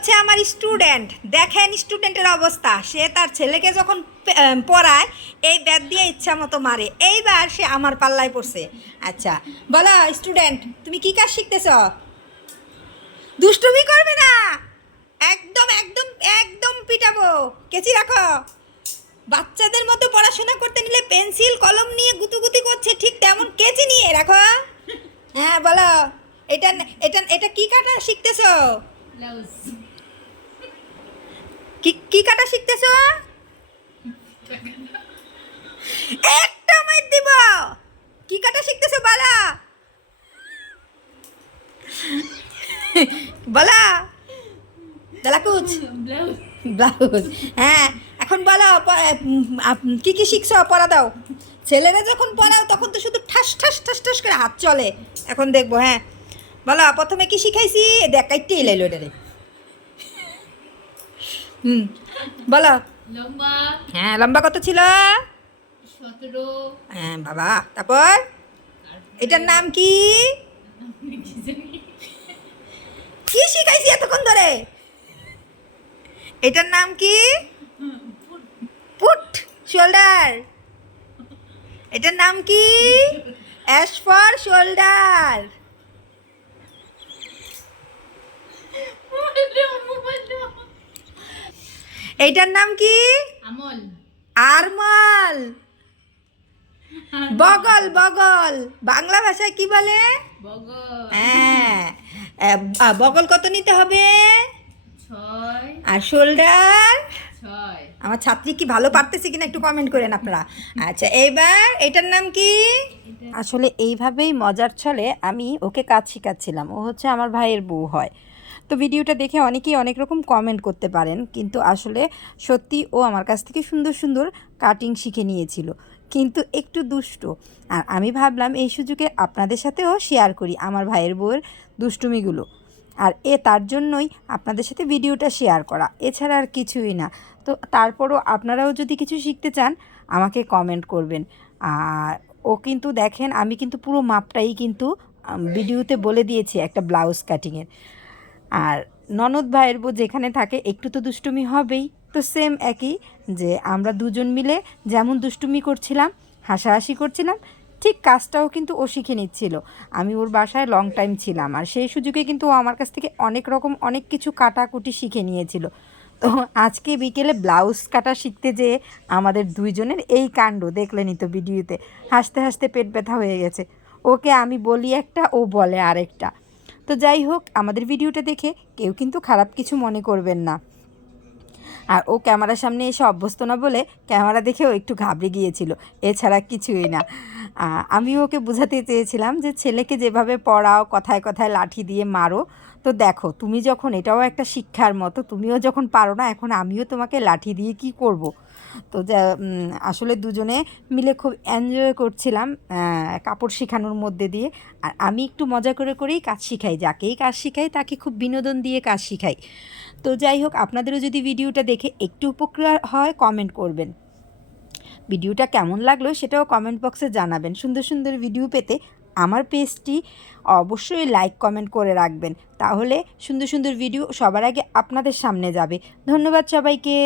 হচ্ছে আমার স্টুডেন্ট। দেখেন স্টুডেন্টের অবস্থা, সে তার ছেলেকে যখন পড়ায় এই ব্যাট দিয়ে ইচ্ছা মতো মারে। এইবার সে আমার পাল্লায় পড়ছে। আচ্ছা বলো স্টুডেন্ট, তুমি কি কাজ শিখতেছ? দুষ্টুমি করবে না, একদম একদম একদম পিটাবো। কেচি রাখো। বাচ্চাদের মতো পড়াশোনা করতে নিলে পেন্সিল কলম নিয়ে গুতুগুতি করছে, ঠিক তেমন কেচি নিয়ে রাখো। হ্যাঁ বলো, এটা এটা এটা কি কাটা শিখতেছ? ব্লাউজ। কি কাটা শিখতেছ? একটা মাইর দিব। কি কাটা শিখতেছ বলা, বলা দালাকুচ ব্লাউজ। ব্লাউজ। হ্যাঁ এখন বলো কি কি শিখছো, পড়া দাও। ছেলেরা যখন পড়াও তখন তো শুধু ঠাস ঠাস ঠাস ঠাস করে হাত চলে। এখন দেখবো। হ্যাঁ বলো, প্রথমে কি শিখাইছি? দেখ কাইটে এলাইলো এটা রে। বলো। লম্বা হ্যাঁ লম্বা কত ছিল? 17। হ্যাঁ বাবা, তারপর এটার নাম কি? কি শিখাইছি এতক্ষণ ধরে? এটার নাম কি? Put shoulder. এটার নাম কি? Ash for shoulder. এইটার নাম কি? আমল। আরমল। বগল বগল, বাংলা ভাষায় কি বলে? বগল। হ্যাঁ বগল কত নিতে হবে? 6। আর শোল্ডার? 6। আমার ছাত্রী কি ভালো পারতেছে কিনা একটু কমেন্ট করেন আপনারা। আচ্ছা এইবার এটার নাম কি? আসলে এইভাবেই মজার ছলে আমি ওকে কাজ শেখাচ্ছিলাম। ও হচ্ছে আমার ভাইয়ের বউ হয়। তো ভিডিওটা দেখে অনেকেই অনেক রকম কমেন্ট করতে পারেন, কিন্তু আসলে সত্যি ও আমার কাছ থেকে সুন্দর সুন্দর কাটিং শিখে নিয়েছিল, কিন্তু একটু দুষ্ট। আর আমি ভাবলাম এই সুযোগে আপনাদের সাথেও শেয়ার করি আমার ভাইয়ের বউয়ের দুষ্টুমিগুলো। আর তার জন্যই আপনাদের সাথে ভিডিওটা শেয়ার করা, এছাড়া আর কিছুই না। তো তারপরও আপনারাও যদি কিছু শিখতে চান আমাকে কমেন্ট করবেন। আর ও কিন্তু দেখেন, আমি কিন্তু পুরো মাপটাই কিন্তু ভিডিওতে বলে দিয়েছি একটা ব্লাউজ কাটিংয়ের। আর ননদ ভাইয়ের বউ যেখানে থাকে একটু তো দুষ্টুমি হবেই। তো সেম একই, যে আমরা দুজন মিলে যেমন দুষ্টুমি করছিলাম, হাসাহাসি করছিলাম, ঠিক কাজটাও কিন্তু ও শিখে নিচ্ছিল। আমি ওর বাসায় লং টাইম ছিলাম, আর সেই সুযোগে কিন্তু ও আমার কাছ থেকে অনেক রকম অনেক কিছু কাটাকুটি শিখে নিয়েছিল। তো আজকে বিকেলে ব্লাউজ কাটা শিখতে যেয়ে আমাদের দুইজনের এই কাণ্ড দেখলেনই তো ভিডিওতে। হাসতে হাসতে পেট ব্যথা হয়ে গেছে। ওকে আমি বলি একটা, ও বলে আরেকটা। তো যাই হোক, আমাদের ভিডিওটা দেখে কেউ কিন্তু খারাপ কিছু মনে করবেন না। আর ও ক্যামেরার সামনে এসে অভ্যস্ত না বলে ক্যামেরা দেখেও একটু ঘাবড়ে গিয়েছিল, এছাড়া কিছুই না। আমি ওকে বোঝাতে চেয়েছিলাম যে ছেলেকে যেভাবে পড়াও, কথায় কথায় লাঠি দিয়ে মারো, তো দেখো তুমি যখন, এটাও একটা শিক্ষার মতো, তুমিও যখন পারো না, এখন আমিও তোমাকে লাঠি দিয়ে কি করব। তো আসলে দুজনে মিলে খুব এনজয় করছিলাম কাপড় শেখানোর মধ্যে দিয়ে। আর আমি একটু মজা করে করেই কাজ শিখাই, যাকেই কাজ শিখাই তাকে খুব বিনোদন দিয়ে কাজ শিখাই। তো যাই হোক, আপনাদেরও যদি ভিডিওটা দেখে একটু উপকার হয় কমেন্ট করবেন। ভিডিওটা কেমন লাগলো সেটাও কমেন্ট বক্সে জানাবেন। সুন্দর সুন্দর ভিডিও পেতে আমার পেজটি অবশ্যই লাইক কমেন্ট করে রাখবেন, তাহলে সুন্দর সুন্দর ভিডিও সবার আগে আপনাদের সামনে যাবে। ধন্যবাদ সবাইকে।